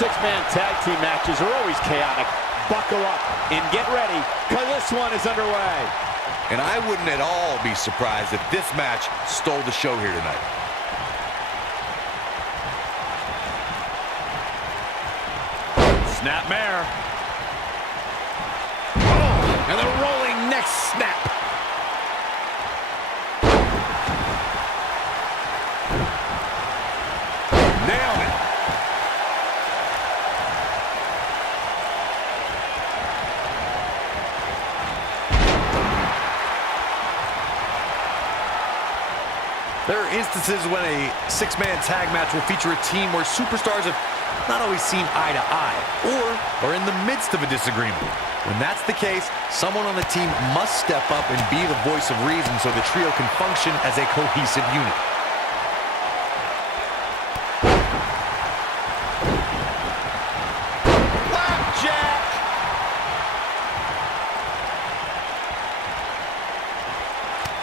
Six-man tag team matches are always chaotic. Buckle up and get ready, because this one is underway. And I wouldn't at all be surprised if this match stole the show here tonight. Snapmare. Oh, and the rolling neck snap. Nailed it. There are instances when a six-man tag match will feature a team where superstars have not always seen eye to eye, or are in the midst of a disagreement. When that's the case, someone on the team must step up and be the voice of reason so the trio can function as a cohesive unit.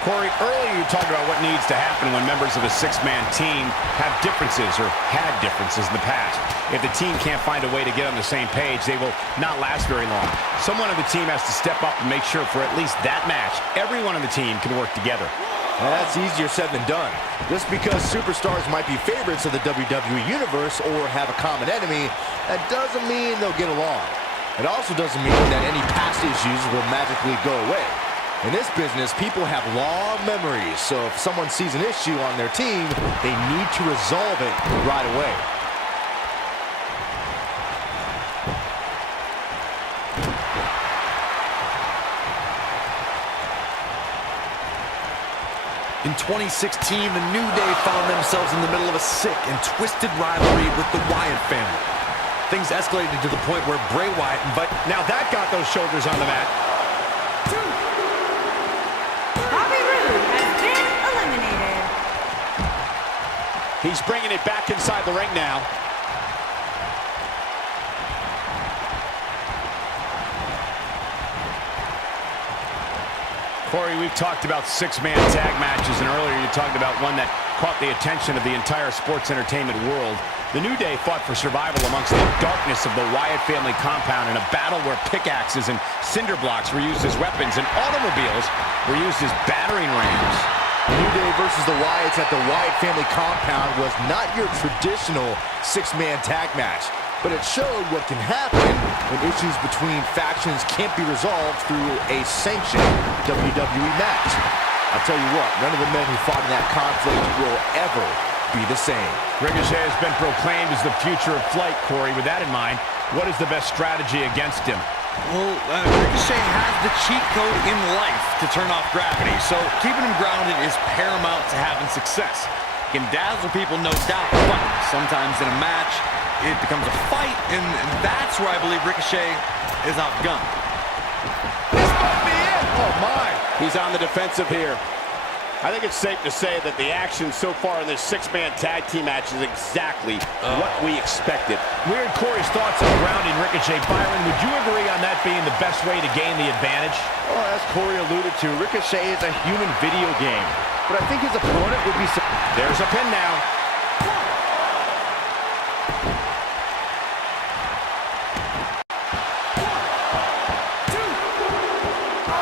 Corey, earlier you talked about what needs to happen when members of a six-man team have differences or had differences in the past. If the team can't find a way to get on the same page, they will not last very long. Someone on the team has to step up and make sure for at least that match, everyone on the team can work together. That's easier said than done. Just because superstars might be favorites of the WWE Universe or have a common enemy, that doesn't mean they'll get along. It also doesn't mean that any past issues will magically go away. In this business, people have long memories, so if someone sees an issue on their team, they need to resolve it right away. In 2016, the New Day found themselves in the middle of a sick and twisted rivalry with the Wyatt family. Things escalated to the point where Bray Wyatt but now that got those shoulders on the mat. He's bringing it back inside the ring now. Corey, we've talked about six-man tag matches, and earlier you talked about one that caught the attention of the entire sports entertainment world. The New Day fought for survival amongst the darkness of the Wyatt family compound in a battle where pickaxes and cinder blocks were used as weapons and automobiles were used as battering rams. New Day versus the Wyatts at the Wyatt family compound was not your traditional six-man tag match, but it showed what can happen when issues between factions can't be resolved through a sanctioned WWE match. I'll tell you what, none of the men who fought in that conflict will ever be the same. Ricochet has been proclaimed as the future of flight, Corey. With that in mind, what is the best strategy against him? Well, Ricochet has the cheat code in life to turn off gravity, so keeping him grounded is paramount to having success. He can dazzle people, no doubt, but sometimes in a match, it becomes a fight, and that's where I believe Ricochet is outgunned. This might be it! Oh, my! He's on the defensive here. I think it's safe to say that the action so far in this six-man tag team match is exactly what we expected. We heard Corey's thoughts on grounding Ricochet. Byron, would you agree on that being the best way to gain the advantage? Well, as Corey alluded to, Ricochet is a human video game, but I think his opponent would be... There's a pin now.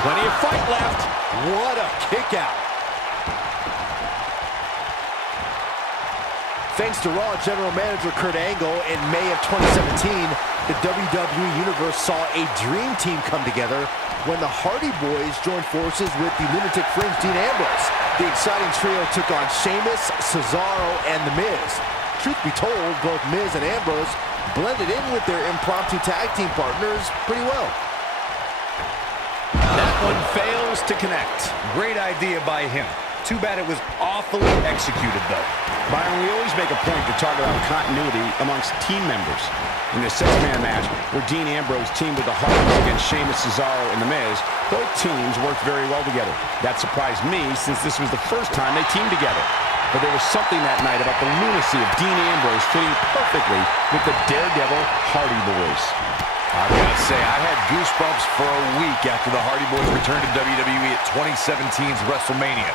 Plenty of fight left. What a kick out. Thanks to Raw General Manager Kurt Angle, in May of 2017, the WWE Universe saw a dream team come together when the Hardy Boys joined forces with the Lunatic Fringe Dean Ambrose. The exciting trio took on Sheamus, Cesaro, and The Miz. Truth be told, both Miz and Ambrose blended in with their impromptu tag team partners pretty well. That one fails to connect. Great idea by him. Too bad it was awfully executed, though. Byron, we always make a point to talk about continuity amongst team members. In this six-man match, where Dean Ambrose teamed with the Hardys against Sheamus, Cesaro, and The Miz, both teams worked very well together. That surprised me, since this was the first time they teamed together. But there was something that night about the lunacy of Dean Ambrose fitting perfectly with the Daredevil Hardy Boys. I gotta say, I had goosebumps for a week after the Hardy Boys returned to WWE at 2017's WrestleMania.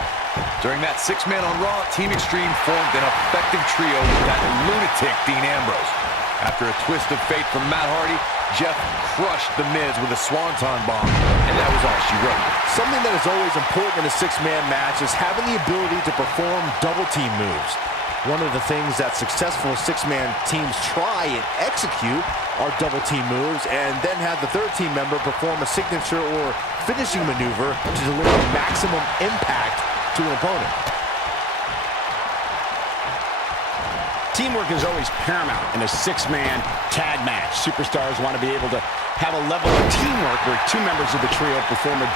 During that six-man on Raw, Team Extreme formed an effective trio with that lunatic Dean Ambrose. After a twist of fate from Matt Hardy, Jeff crushed The Miz with a swanton bomb, and that was all she wrote. Something that is always important in a six-man match is having the ability to perform double-team moves. One of the things that successful six-man teams try and execute are double-team moves, and then have the third team member perform a signature or finishing maneuver to deliver maximum impact to an opponent. Teamwork is always paramount in a six-man tag match. Superstars want to be able to have a level of teamwork where two members of the trio perform a...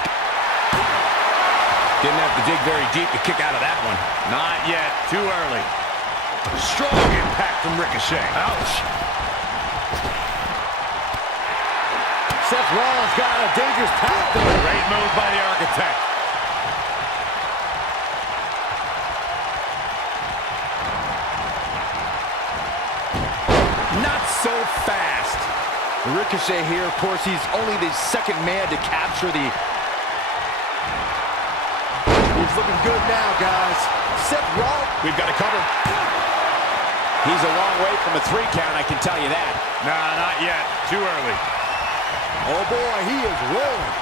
Didn't have to dig very deep to kick out of that one. Not yet. Too early. Strong impact from Ricochet. Ouch. Seth Rollins got on a dangerous path there. Great move by the Architect. Not so fast. Ricochet here, of course, he's only the second man to capture the... He's looking good now, guys. Seth Rollins... We've got to cover. He's a long way from a 3 count, I can tell you that. Nah, not yet. Too early. Oh, boy, he is rolling.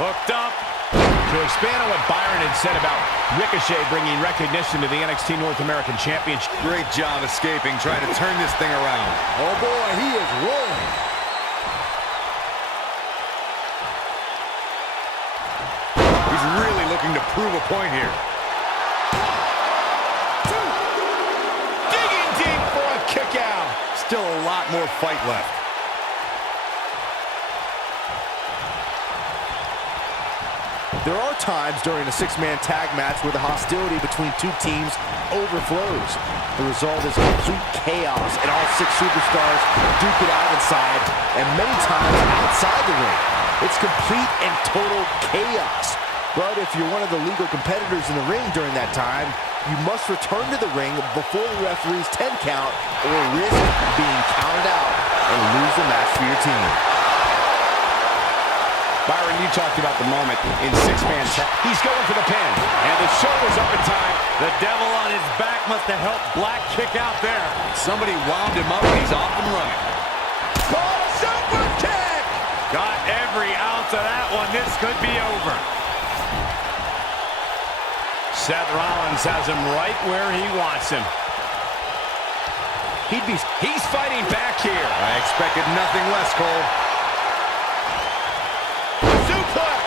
Hooked up. To expand on what Byron had said about Ricochet bringing recognition to the NXT North American Championship. Great job escaping, trying to turn this thing around. Oh, boy, he is rolling. He's really looking to prove a point here. Digging deep for a kick out. Still a lot more fight left. There are times during a six-man tag match where the hostility between two teams overflows. The result is complete chaos, and all six superstars duke it out inside, and many times outside the ring. It's complete and total chaos. But if you're one of the legal competitors in the ring during that time, you must return to the ring before the referee's 10 count or risk being counted out and lose the match for your team. Byron, you talked about the moment in six-man tag. He's going for the pin, and the shoulder's up in time. The devil on his back must have helped Black kick out there. Somebody wound him up, and he's off and running. Oh, super kick! Got every ounce of that one. This could be over. Seth Rollins has him right where he wants him. He's fighting back here. I expected nothing less, Cole. Suplex!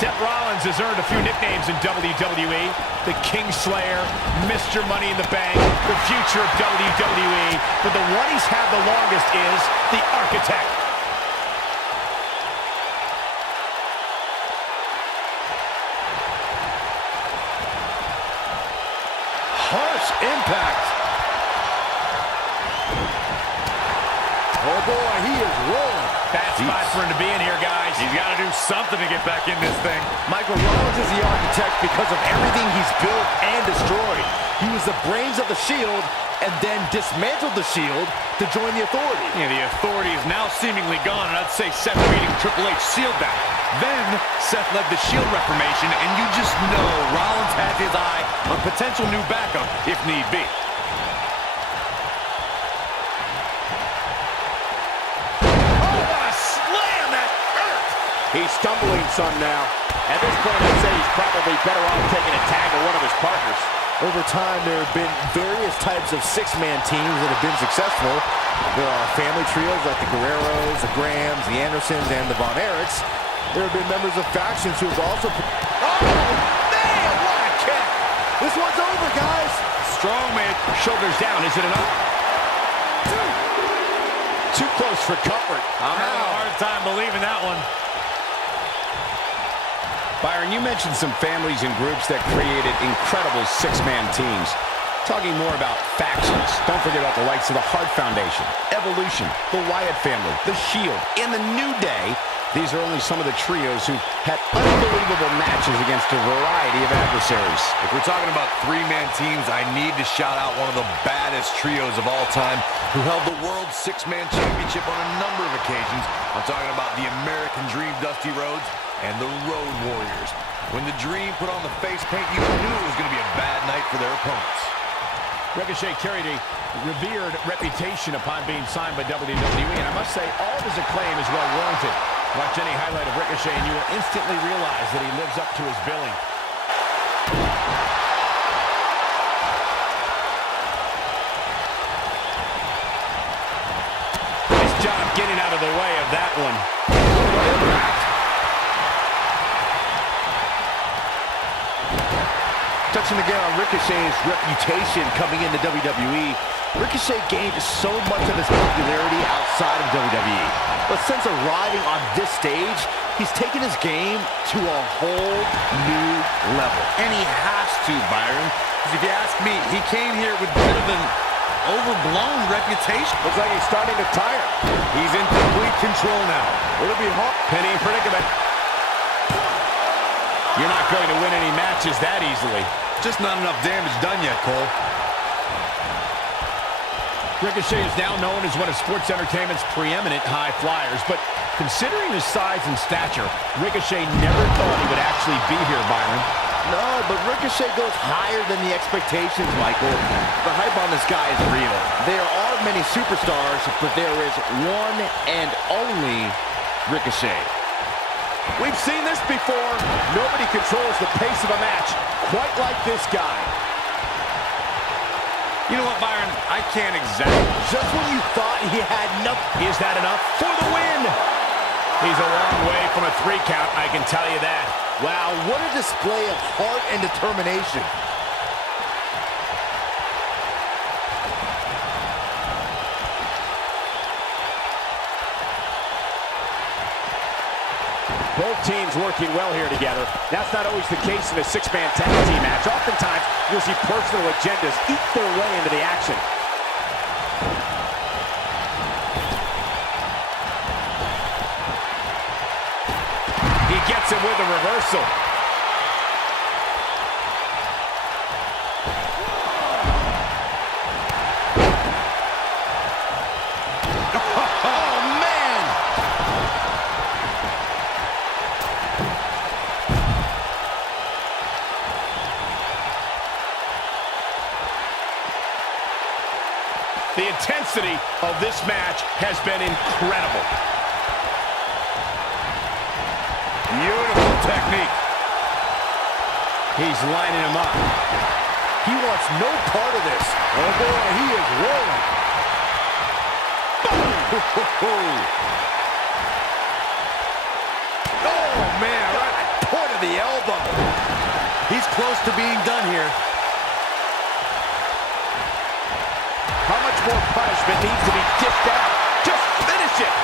Seth Rollins has earned a few nicknames in WWE. The Kingslayer, Mr. Money in the Bank, the future of WWE. But the one he's had the longest is the Architect. Harsh impact. Oh, boy, he is rolling. Bad spot for him to be in here, guys. He's got to do something to get back in this thing. Michael Rollins is the Architect because of everything he's built and destroyed. He was the brains of the Shield and then dismantled the Shield to join the Authority. Yeah, the Authority is now seemingly gone, and I'd say Seth beating Triple H sealed that. Then, Seth led the Shield Reformation, and you just know Rollins has his eye on potential new backup, if need be. He's stumbling some now. At this point, I'd say he's probably better off taking a tag of one of his partners. Over time, there have been various types of six-man teams that have been successful. There are family trios like the Guerreros, the Grahams, the Andersons, and the Von Erichs. There have been members of factions who have also... Oh, man, what a kick! This one's over, guys! Strong man, shoulders down. Is it enough? Too close for comfort. I'm having a hard time believing that one. Byron, you mentioned some families and groups that created incredible six-man teams. Talking more about factions, don't forget about the likes of the Hart Foundation, Evolution, the Wyatt family, the Shield, and the New Day These are only some of the trios who've had unbelievable matches against a variety of adversaries. If we're talking about three-man teams, I need to shout out one of the baddest trios of all time who held the World Six-Man Championship on a number of occasions. I'm talking about the American Dream, Dusty Rhodes, and the Road Warriors. When the Dream put on the face paint, you knew it was going to be a bad night for their opponents. Ricochet carried a revered reputation upon being signed by WWE, and I must say all of his acclaim is well warranted. Watch any highlight of Ricochet and you will instantly realize that he lives up to his billing. Nice job getting out of the way of that one. What impact. Touching again on Ricochet's reputation coming into WWE, Ricochet gained so much of his popularity outside of WWE. But since arriving on this stage, he's taken his game to a whole new level. And he has to, Byron. Because if you ask me, he came here with a bit of an overblown reputation. Looks like he's starting to tire. He's in complete control now. It'll be hard. Penny in predicament. You're not going to win any matches that easily. Just not enough damage done yet, Cole. Ricochet is now known as one of sports entertainment's preeminent high flyers, but considering his size and stature, Ricochet never thought he would actually be here, Byron. No, but Ricochet goes higher than the expectations, Michael. The hype on this guy is real. There are many superstars, but there is one and only Ricochet. We've seen this before. Nobody controls the pace of a match quite like this guy. You know what, Byron? I can't exactly. Just when you thought he had enough. Is that enough for the win? He's a long way from a 3 count, I can tell you that. Wow, what a display of heart and determination. Both teams working well here together. That's not always the case in a 6-man tag team match. Oftentimes, you'll see personal agendas eat their way into the action. He gets him with a reversal. The intensity of this match has been incredible. Beautiful technique. He's lining him up. He wants no part of this. Oh boy, he is rolling. Oh man, right at the point of the elbow. He's close to being done here. How much more punishment needs to be dished out? Just finish it!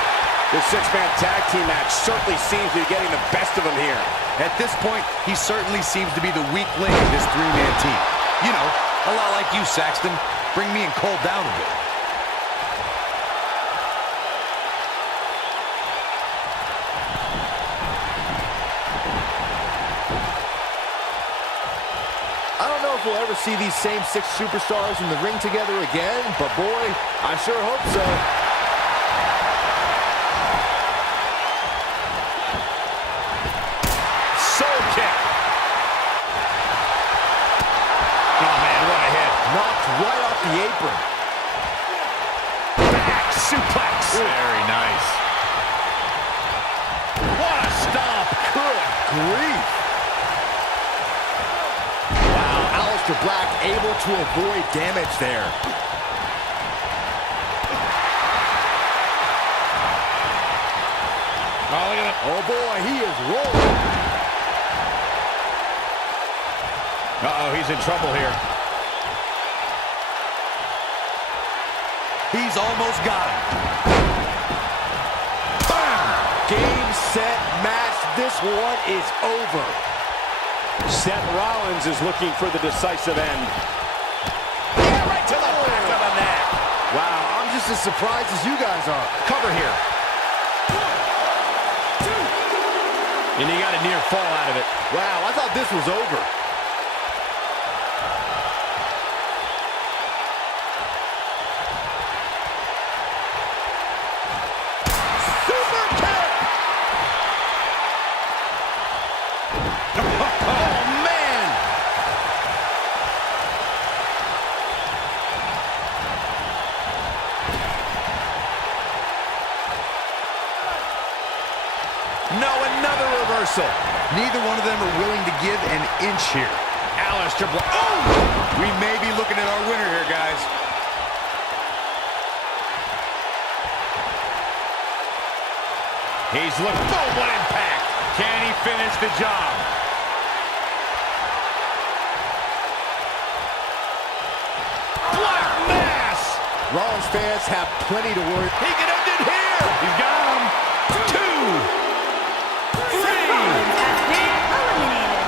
The 6-man tag team match certainly seems to be getting the best of him here. At this point, he certainly seems to be the weak link of this 3-man team. You know, a lot like you, Saxton. Bring me and Cole down a bit. I don't know if we'll ever see these same 6 superstars in the ring together again, but boy, I sure hope so. Soul kick. Oh man, what a hit. Knocked right off the apron. Back suplex. Very nice. What a stomp. Good grief. Aleister Black able to avoid damage there. Oh, look at it. Oh boy, he is rolling. Uh-oh, he's in trouble here. He's almost got him. Bam! Game, set, match. This one is over. Seth Rollins is looking for the decisive end. Yeah, right to the back of the neck. Wow, I'm just as surprised as you guys are. Cover here. 1, 2. And he got a near fall out of it. Wow, I thought this was over. No, another reversal. Neither one of them are willing to give an inch here. Aleister Black. Oh! We may be looking at our winner here, guys. He's looking. Oh, what impact. Can he finish the job? Black mass. Rollins fans have plenty to worry. He can end it here. He's got him. 2, 3. Rollins has been eliminated.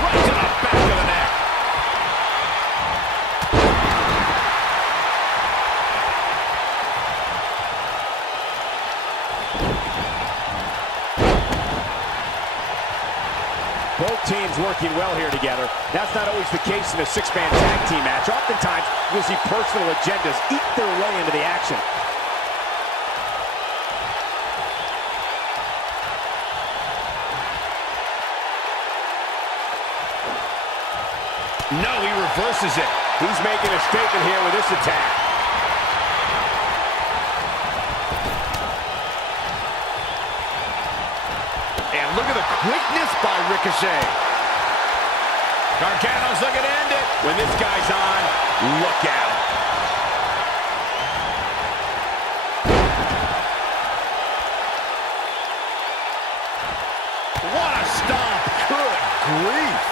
Right to the back of the neck. Both teams working well here together. That's not always the case in a six-man tag team match. Oftentimes, you'll see personal agendas eat their way into the action. No, he reverses it. He's making a statement here with this attack. And look at the quickness by Ricochet. Gargano's looking to end it. When this guy's on, look out. What a stomp. Good grief.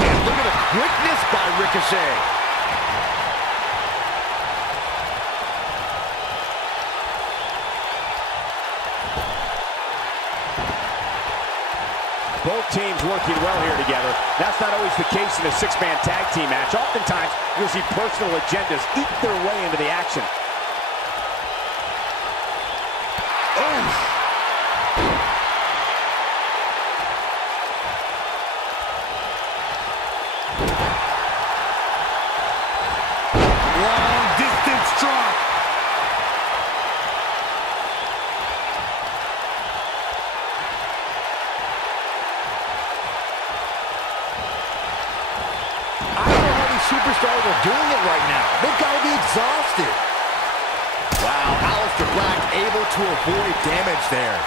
And look at the quickness by Ricochet. Both teams working well here together. That's not always the case in a six-man tag team match. Oftentimes, you'll see personal agendas eat their way into the action. Long distance drop. Superstars are doing it right now. They've got to be exhausted. Wow, Aleister Black able to avoid damage there.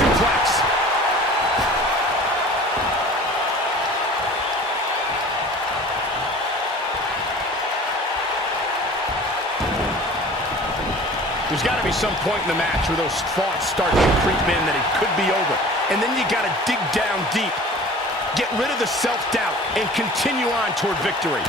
Suplex. There's got to be some point in the match where those thoughts start to creep in that it could be over. And then you got to dig down deep. Get rid of the self-doubt and continue on toward victory.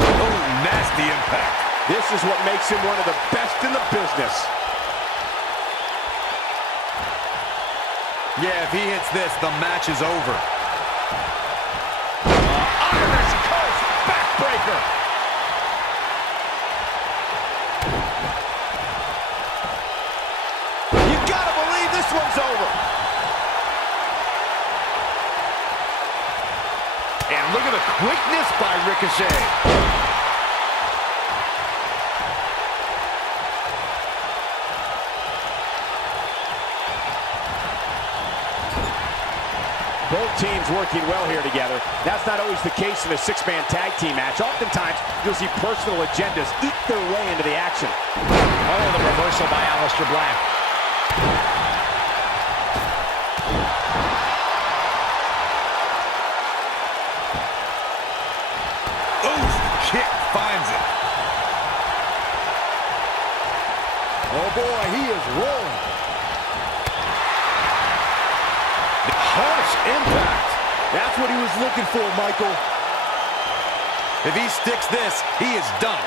Oh, nasty impact. This is what makes him one of the best in the business. Yeah, if he hits this, the match is over. Irish Coast backbreaker. You gotta believe this one's over. And look at the quickness by Ricochet. Both teams working well here together. That's not always the case in a six-man tag team match. Oftentimes, you'll see personal agendas eat their way into the action. Oh, the reversal by Aleister Black. Oof, kick finds it. Oh boy, he is rolling. Harsh impact. That's what he was looking for, Michael. If he sticks this, he is done.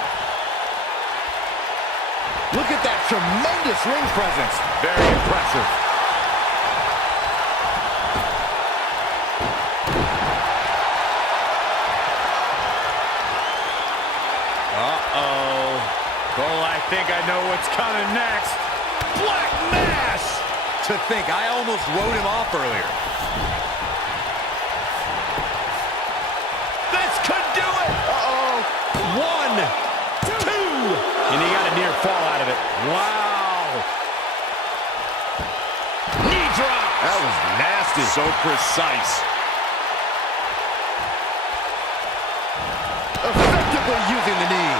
Look at that tremendous ring presence. Very impressive. Oh, I think I know what's coming next. Black Mass! To think, I almost wrote him off earlier. This could do it! Uh-oh. 1, 2. And he got a near fall out of it. Wow. Knee drop. That was nasty. So precise. Effectively using the knee.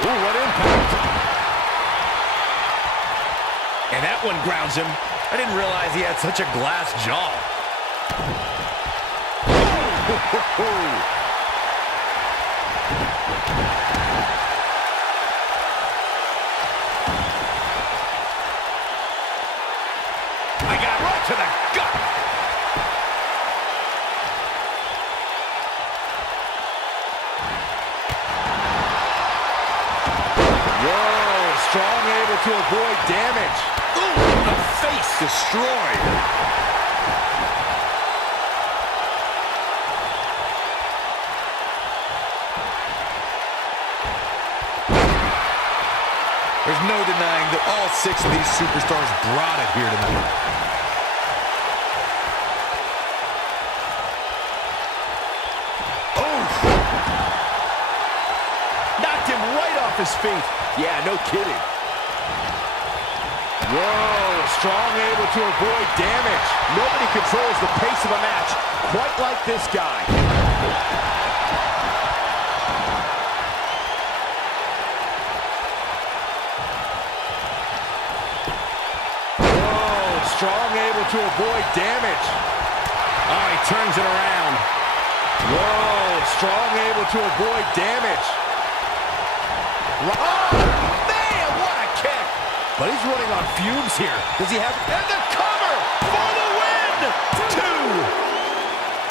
Ooh, what impact. And that one grounds him. I didn't realize he had such a glass jaw. I got right to the gut. Whoa, strong, able to avoid damage. Ooh, the face destroyed. There's no denying that all 6 of these superstars brought it here tonight. Knocked him right off his feet. Yeah, no kidding. Whoa, strong, able to avoid damage. Nobody controls the pace of a match quite like this guy. Whoa, strong, able to avoid damage. Oh, he turns it around. Whoa, strong, able to avoid damage. Oh, man, what a kick. But he's running on fumes here. Does he have... And the cover for the win. 2,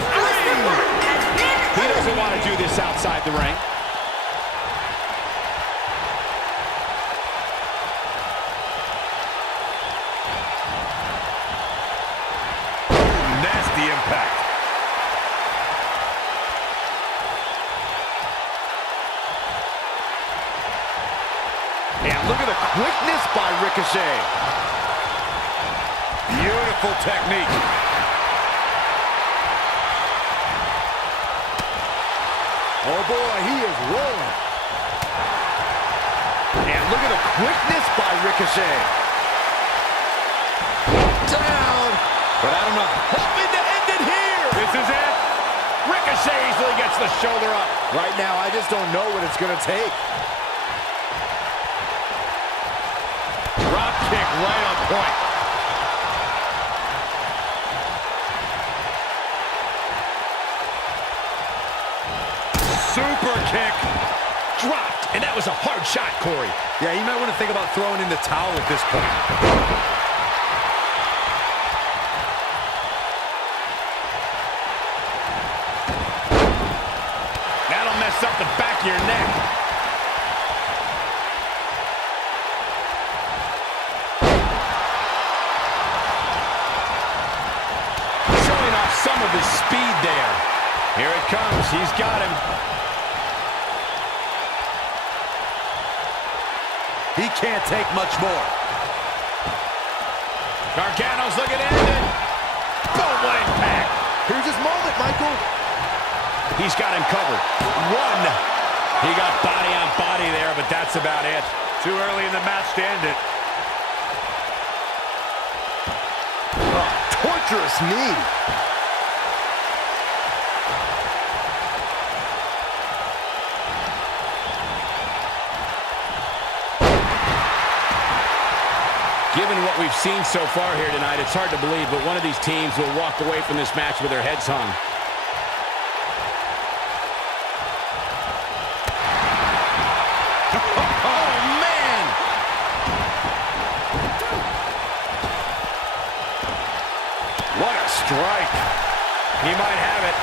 3. He doesn't want to do this outside the ring. Nasty impact. And look at the quickness by Ricochet. Beautiful technique. Oh boy, he is rolling. And look at the quickness by Ricochet. Down. But I don't know. Hoping to end it here. This is it. Ricochet easily gets the shoulder up. Right now, I just don't know what it's going to take. Drop kick right on point. Super kick. Dropped. And that was a hard shot, Corey. Yeah, you might want to think about throwing in the towel at this point. That'll mess up the back of your neck. Showing off some of his speed there. Here it comes. He's got him. He can't take much more. Gargano's looking at it. Boom, what impact. Here's his moment, Michael. He's got him covered. 1. He got body on body there, but that's about it. Too early in the match to end it. Oh, torturous knee. Given what we've seen so far here tonight, it's hard to believe, but one of these teams will walk away from this match with their heads hung. Oh, man! What a strike. He might have it.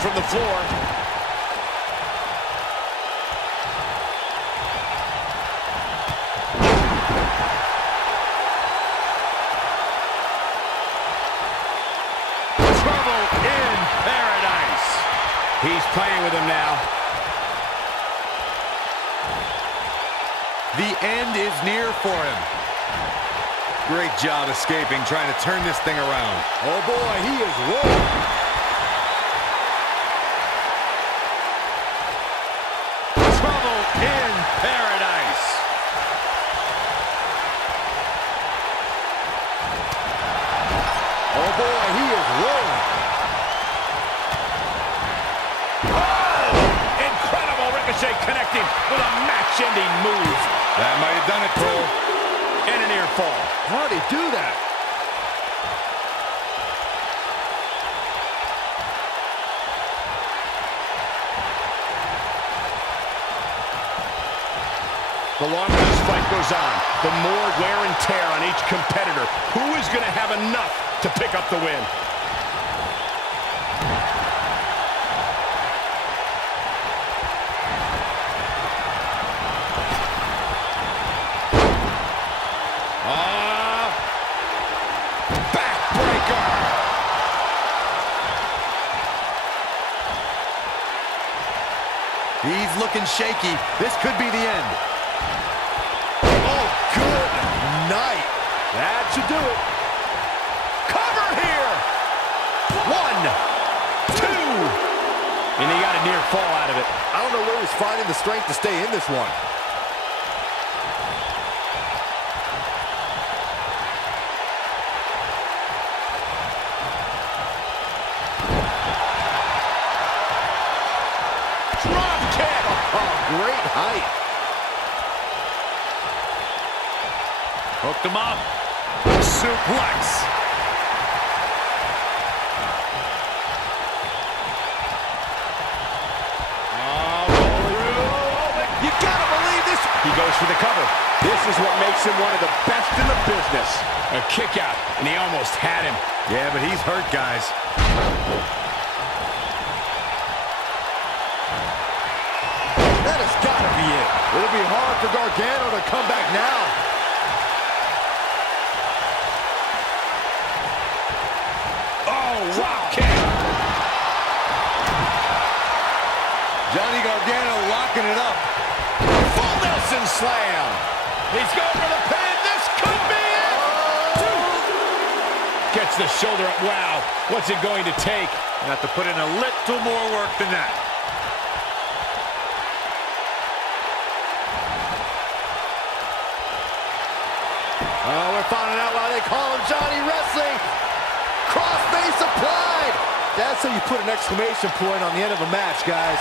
from the floor. Trouble in paradise. He's playing with him now. The end is near for him. Great job escaping, trying to turn this thing around. Oh boy, he is rolling. Trouble in paradise. Oh boy, he is rolling. Oh! Incredible Ricochet connecting with a match-ending move. That might have done it, Cole. And an ear fall. How did he do that? The longer this fight goes on, the more wear and tear on each competitor. Who is going to have enough to pick up the win? Backbreaker! He's looking shaky. This could be the end. Good night. That should do it. Cover here! 1, 2. And he got a near fall out of it. I don't know where he's finding the strength to stay in this one. Drop kick! Oh, great height. Hooked him up. Suplex. You gotta believe this. He goes for the cover. This is what makes him one of the best in the business. A kick out, and he almost had him. Yeah, but he's hurt, guys. That has got to be it. It'll be hard for Gargano to come back now. Drop kick. Johnny Gargano locking it up. Full Nelson slam. He's going for the pin. This could be it. Gets the shoulder up. Wow. What's it going to take? Have to put in a little more work than that. Oh, we're finding out why they call him Johnny Wrestling. Crossface applied. That's how you put an exclamation point on the end of a match, guys.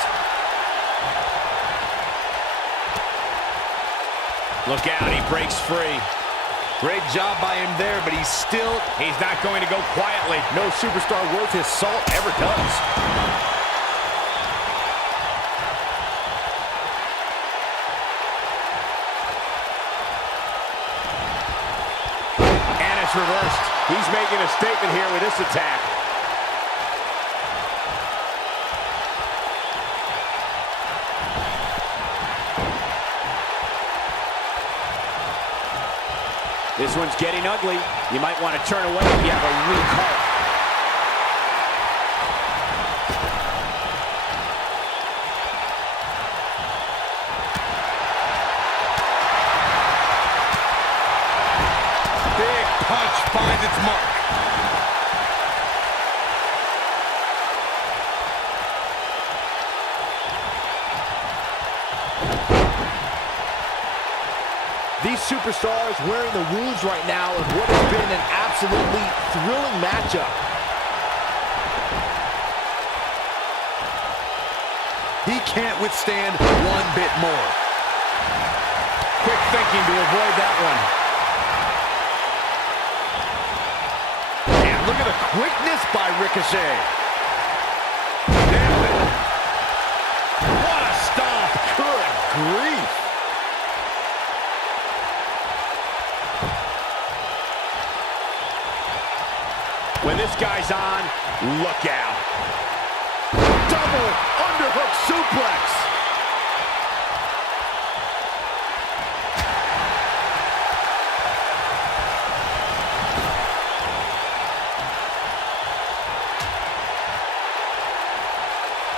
Look out, he breaks free. Great job by him there, but he's not going to go quietly. No superstar worth his salt ever does. And it's reversed. He's making a statement here with this attack. This one's getting ugly. You might want to turn away if you have a weak heart. big punch finds its mark. These superstars wearing the wounds right now of what has been an absolutely thrilling matchup. He can't withstand one bit more. Quick thinking to avoid that one. And look at the quickness by Ricochet. Nailed it. What a stomp. Good grief. When this guy's on, look out. double underhook suplex.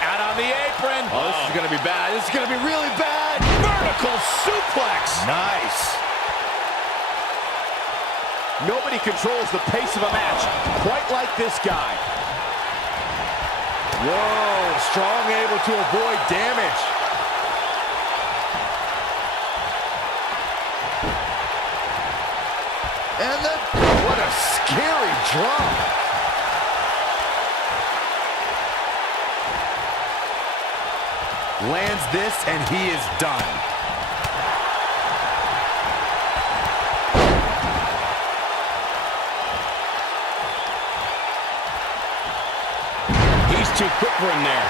Out on the apron. Oh, this is going to be bad. This is going to be really bad. Vertical suplex. Nice. Nobody controls the pace of a match quite like this guy. Whoa, Strong able to avoid damage. And then, what a scary drop. Lands this, and he is done. He's too quick for him there.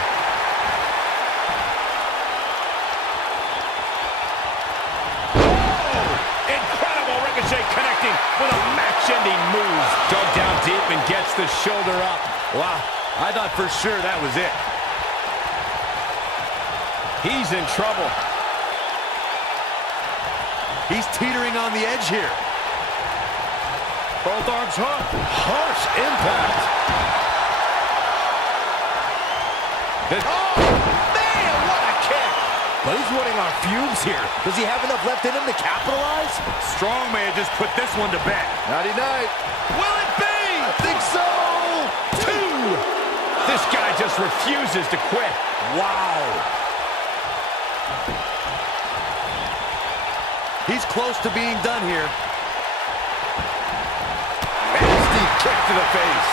Oh! Incredible Ricochet connecting with a match-ending move. Dug down deep and gets the shoulder up. Wow, I thought for sure that was it. He's in trouble. He's teetering on the edge here. Both arms hooked. Harsh impact. Oh, man, what a kick. But he's running on fumes here. Does he have enough left in him to capitalize? Strong may have just put this one to bed. Nighty-night. Will it be? I think so. 2. This guy just refuses to quit. Wow. He's close to being done here. Nasty kick to the face.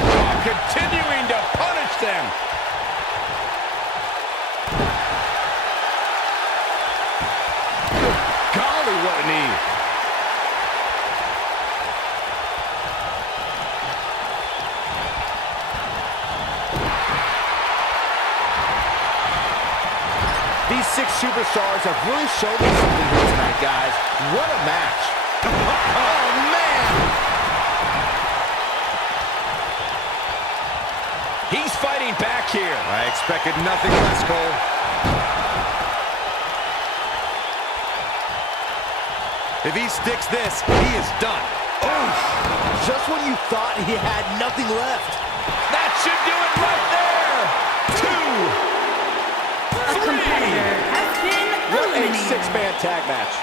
Oh, continuing to punish them. Good golly, what a knee. These 6 superstars have really shown us something here tonight, guys. What a match. Oh, man. He's fighting back here. I expected nothing less, Cole. If he sticks this, he is done. Oh, just when you thought he had nothing left. That should do it right there. 2. A competitor has been What a eliminated. 6-man tag match.